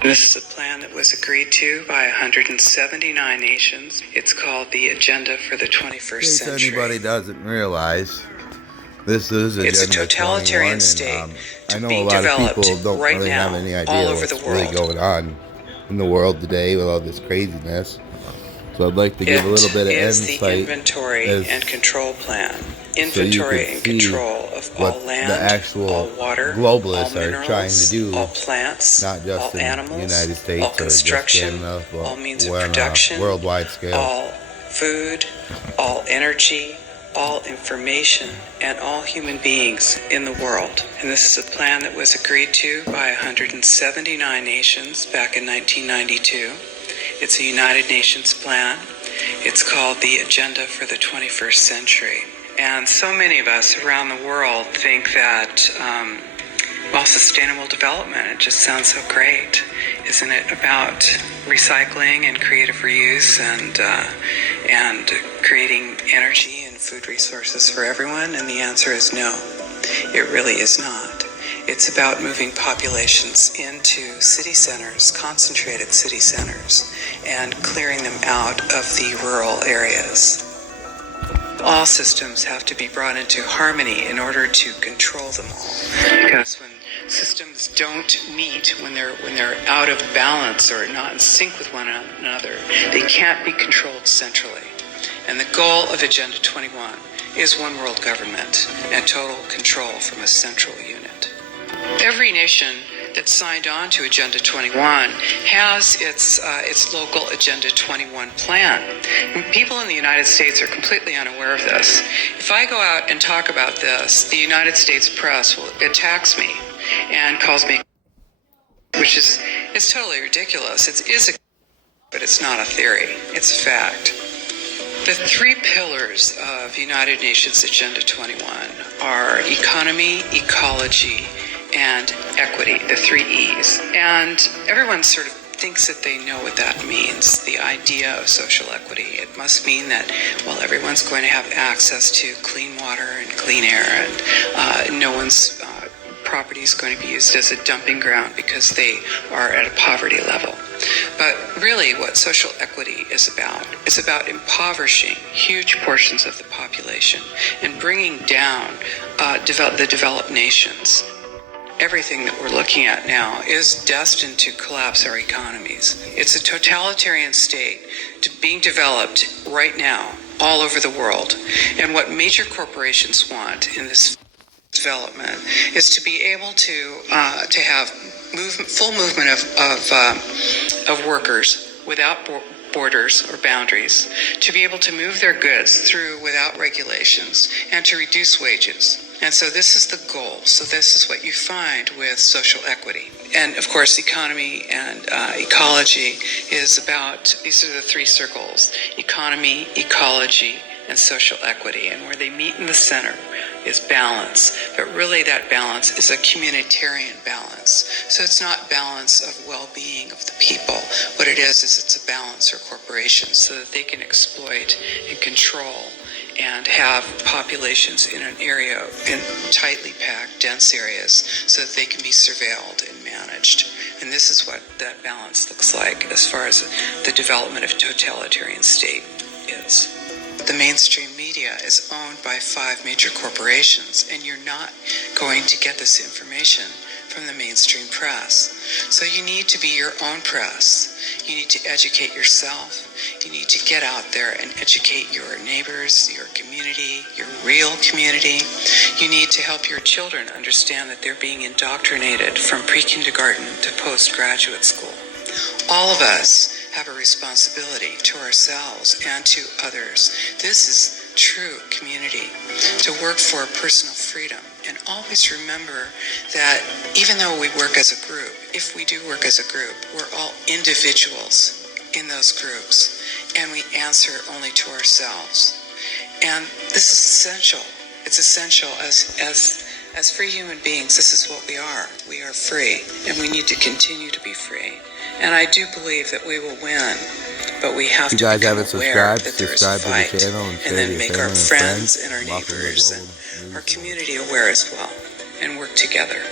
This is a plan that was agreed to by 179 nations. It's called the Agenda for the 21st Century. In case anybody doesn't realize, this is It's a Agenda totalitarian 21, state and I know a being lot of developed people don't right really now have any all idea over what's the really world. going on in the world today with all this craziness. So I'd like to give a little bit of It is insight the inventory and control plan. so you Inventory can and see control of all what land, the actual all water, globalists all are trying to minerals, do, all plants, not just all in animals, the United States all or just construction, in the all means of on production, a worldwide scale. all food, all energy, all information, and all human beings in the world. And this is a plan that was agreed to by 179 nations back in 1992. It's a United Nations plan. It's called the Agenda for the 21st Century. And so many of us around the world think that, sustainable development, it just sounds so great. Isn't it about recycling and creative reuse and creating energy and food resources for everyone? And the answer is no, it really is not. It's about moving populations into city centers, concentrated city centers, and clearing them out of the rural areas. All systems have to be brought into harmony in order to control them all. Because when systems don't meet, when they're out of balance or not in sync with one another, they can't be controlled centrally. And the goal of Agenda 21 is one world government and total control from a central unit. Every nation that signed on to Agenda 21 has its local Agenda 21 plan. And people in the United States are completely unaware of this. If I go out and talk about this, the United States press attacks me and calls me, which is totally ridiculous. But it's not a theory. It's a fact. The three pillars of United Nations Agenda 21 are economy, ecology, and equity, the three E's. And everyone sort of thinks that they know what that means, the idea of social equity. It must mean that, everyone's going to have access to clean water and clean air, and no one's property is going to be used as a dumping ground because they are at a poverty level. But really what social equity is about impoverishing huge portions of the population and bringing down the developed nations. Everything that we're looking at now is destined to collapse our economies. It's a totalitarian state being developed right now all over the world. And what major corporations want in this development is to be able to have full movement of workers without borders or boundaries, to be able to move their goods through without regulations, and to reduce wages. And so this is the goal. So this is what you find with social equity. And of course, economy and ecology is about, these are the three circles: economy, ecology, and social equity. And where they meet in the center is balance. But really that balance is a communitarian balance. So it's not balance of well-being of the people. What it is it's a balance for corporations so that they can exploit and control and have populations in an area, in tightly packed, dense areas, so that they can be surveilled and managed. And this is what that balance looks like as far as the development of a totalitarian state is. The mainstream media is owned by 5 major corporations, and you're not going to get this information from the mainstream press. So you need to be your own press. You need to educate yourself. You need to get out there and educate your neighbors, your community, your real community. You need to help your children understand that they're being indoctrinated from pre-kindergarten to postgraduate school. All of us have a responsibility to ourselves and to others. This is true community, to work for personal freedom. And always remember that even though we work as a group, if we do work as a group, we're all individuals in those groups, and we answer only to ourselves. And this is essential. It's essential as free human beings. This is what we are. We are free, and we need to continue to be free. And I do believe that we will win, but we have to become aware that there is a fight, and then make our friends and our neighbors and our community aware as well, and work together.